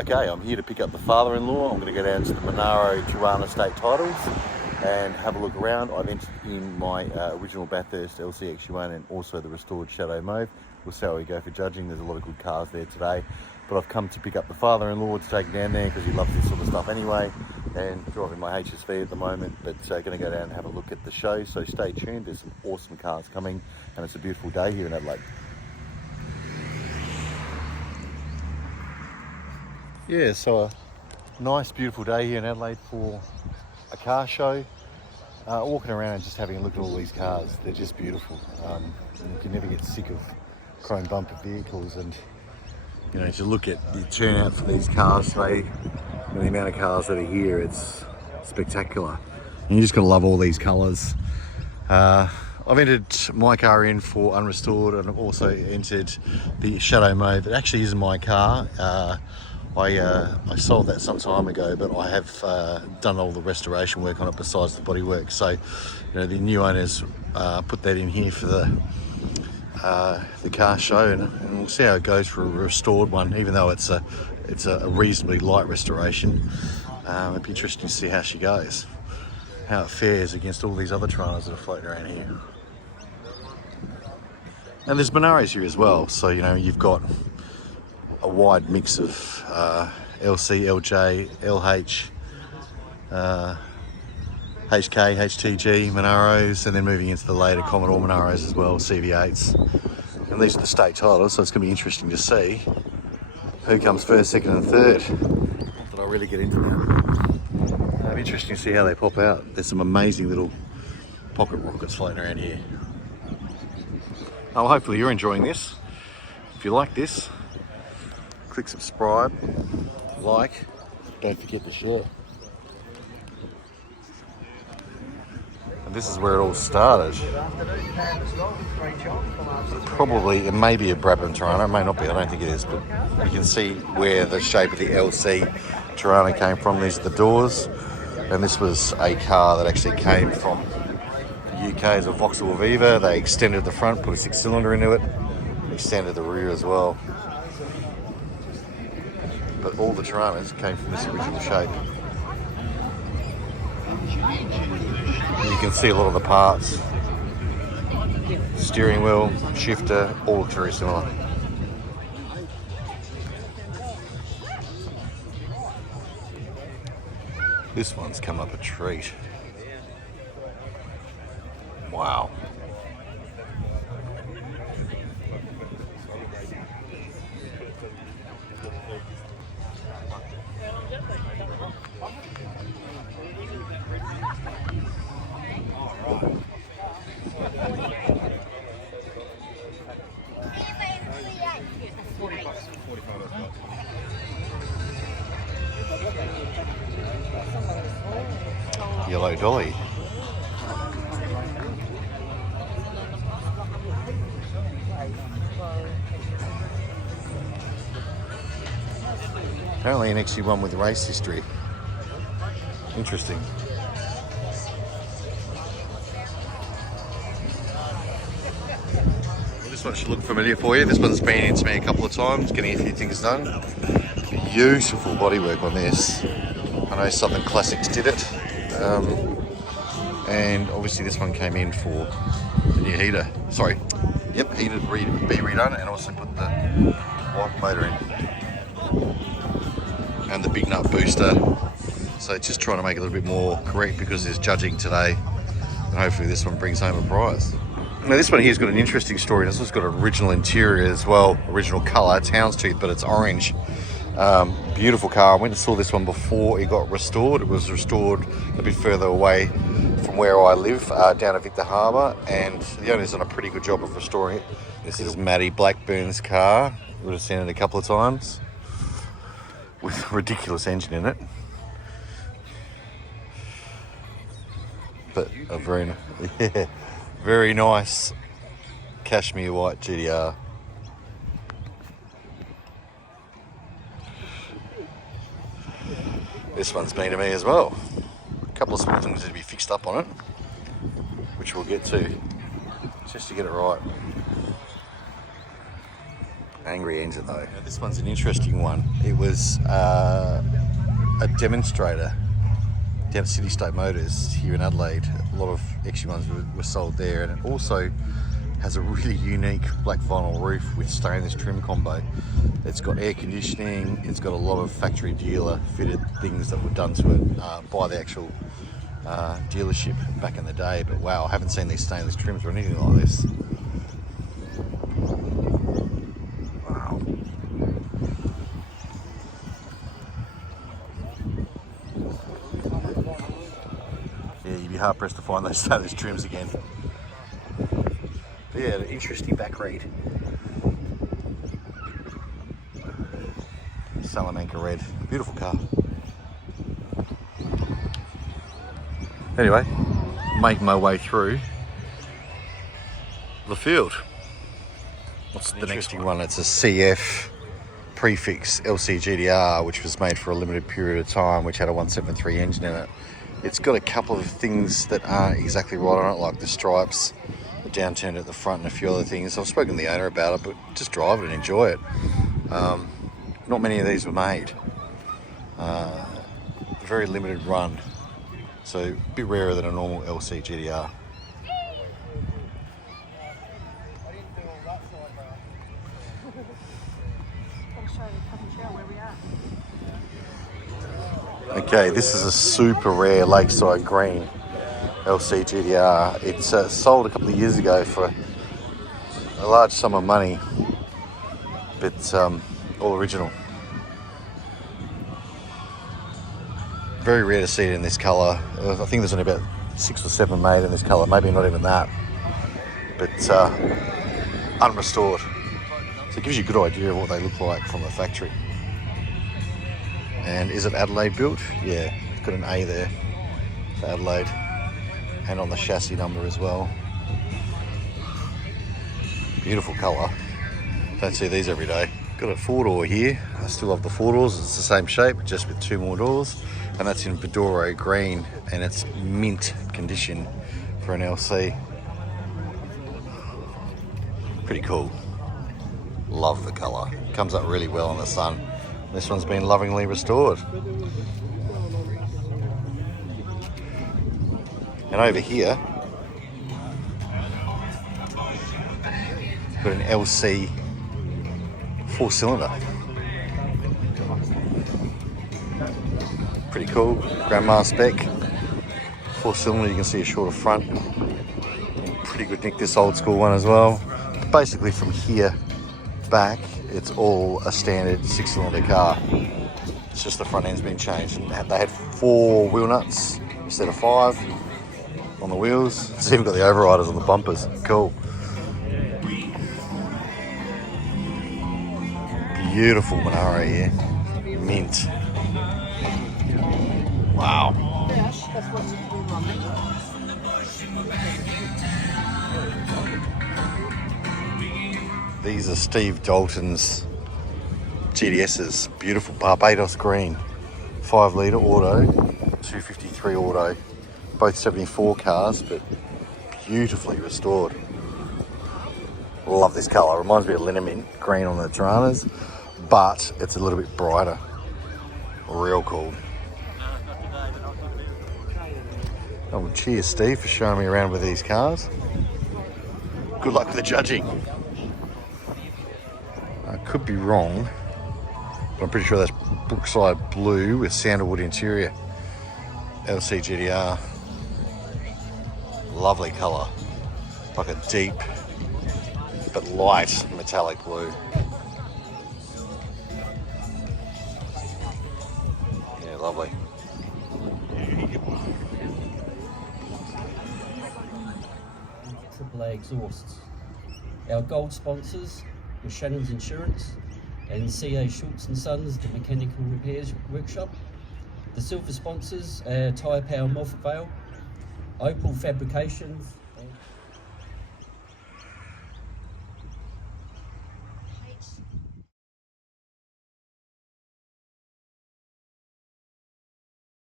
Okay, I'm here to pick up the father-in-law. I'm going to go down to the Monaro and Torana state titles and have a look around. I've entered in my original Bathurst LCXU1 and also the restored Shadow Mauve. We'll see how we go for judging. There's a lot of good cars there today. But I've come to pick up the father-in-law to take him down there because he loves this sort of stuff anyway. And driving my HSV at the moment, but going to go down and have a look at the show. So stay tuned. There's some awesome cars coming and it's a beautiful day here in Adelaide. Yeah, so a nice beautiful day here in Adelaide for a car show. Walking around and just having a look at all these cars. They're just beautiful. You can never get sick of chrome bumper vehicles, and you know, to look at the turnout for these cars today and the amount of cars that are here, it's spectacular. And you just gotta love all these colours. I've entered my car in for unrestored, and I've also entered the Shadow Mauve. It actually isn't my car. I sold that some time ago, but I have done all the restoration work on it besides the bodywork. So, you know, the new owners put that in here for the car show, and we'll see how it goes for a restored one. Even though it's a reasonably light restoration, it'd be interesting to see how she goes, how it fares against all these other Toranas that are floating around here. And there's Monaros here as well, so you know you've got a wide mix of LC, LJ, LH, HK, HTG, Monaros, and then moving into the later Commodore Monaros as well, CV8s. And these are the state titles, so it's going to be interesting to see who comes first, second and third. Not that I really get into that. It'll be interesting to see how they pop out. There's some amazing little pocket rockets floating around here. Oh, hopefully you're enjoying this. If you like this, click subscribe, like, don't forget to share. And this is where it all started. Probably, it may be a Brabham Torana, it may not be, I don't think it is, but you can see where the shape of the LC Torana came from. These are the doors, and this was a car that actually came from the UK as a Vauxhall Viva. They extended the front, put a 6-cylinder into it, extended the rear as well. But all the Toranas came from this original shape. You can see a lot of the parts. Steering wheel, shifter, all look very similar. This one's come up a treat. Wow. Yellow dolly. Apparently an XU1 with race history. Interesting. This one should look familiar for you. This one's been into me a couple of times, getting a few things done. Beautiful bodywork on this. I know Southern Classics did it. And obviously this one came in for the new heater. Sorry, yep, heated be redone, and also put the white motor in. And the big nut booster. So just trying to make it a little bit more correct because there's judging today. And hopefully this one brings home a prize. Now this one here's got an interesting story. This one's got an original interior as well, original colour. It's houndstooth, but it's orange. Beautiful car. I went and saw this one before it got restored. It was restored a bit further away from where I live, down at Victor Harbour, and the owner's done a pretty good job of restoring it. This is Maddie Blackburn's car. You would have seen it a couple of times with a ridiculous engine in it. But a very nice cashmere white GTR. This one's been to me as well. A couple of small things need to be fixed up on it, which we'll get to, just to get it right. angry engine though. Now, this one's an interesting one. It was a demonstrator down at City State Motors here in Adelaide. A lot of extra ones were sold there, and it also has a really unique black vinyl roof with stainless trim combo. It's got air conditioning, it's got a lot of factory dealer fitted things that were done to it by the actual dealership back in the day. But wow, I haven't seen these stainless trims or anything like this. Wow. Yeah, you'd be hard pressed to find those stainless trims again. But yeah, an interesting back read. Salamanca red, beautiful car. Anyway, making my way through the field. What's the next one? It's a CF prefix LCGDR, which was made for a limited period of time, which had a 173 engine in it. It's got a couple of things that aren't exactly right on it, like the stripes, the downturned at the front, and a few other things. I've spoken to the owner about it, but just drive it and enjoy it. Not many of these were made. Very limited run, so a bit rarer than a normal LC GTR. Okay, this is a super rare lakeside green LC GTR. It's sold a couple of years ago for a large sum of money, but all original. Very rare to see it in this colour. I think there's only about 6 or 7 made in this colour, maybe not even that, but unrestored. So it gives you a good idea of what they look like from the factory. And is it Adelaide built? Yeah, it's got an A there for Adelaide, and on the chassis number as well. Beautiful colour. Don't see these every day. Got a 4-door here. I still love the 4-doors. It's the same shape, just with 2 more doors. And that's in Bedoro green, and it's mint condition for an LC. Pretty cool. Love the colour. Comes up really well in the sun. This one's been lovingly restored. And over here, got an LC 4-cylinder. Pretty cool, grandma spec. 4-cylinder, you can see a shorter front. Pretty good nick, this old school one as well. Basically from here back, it's all a standard 6-cylinder car. It's just the front end's been changed. And they had 4 wheel nuts instead of 5 on the wheels. It's even got the overriders on the bumpers. Cool. Beautiful Monaro here. Mint. Wow. These are Steve Dalton's GDS's. Beautiful Barbados green. 5 litre auto, 253 auto. Both 74 cars, but beautifully restored. Love this colour. Reminds me of liniment green on the Toranas, but it's a little bit brighter. Real cool. Oh, cheers, Steve, for showing me around with these cars. Good luck with the judging. I could be wrong, but I'm pretty sure that's Brookside Blue with sandalwood interior. LC GTR. Lovely colour. Like a deep but light metallic blue. Yeah, lovely. AAA exhausts. Our gold sponsors were Shannon's Insurance and CA Schultz and Sons, the mechanical repairs workshop. The silver sponsors, Tyre Power Moffat Vale, Opal Fabrications,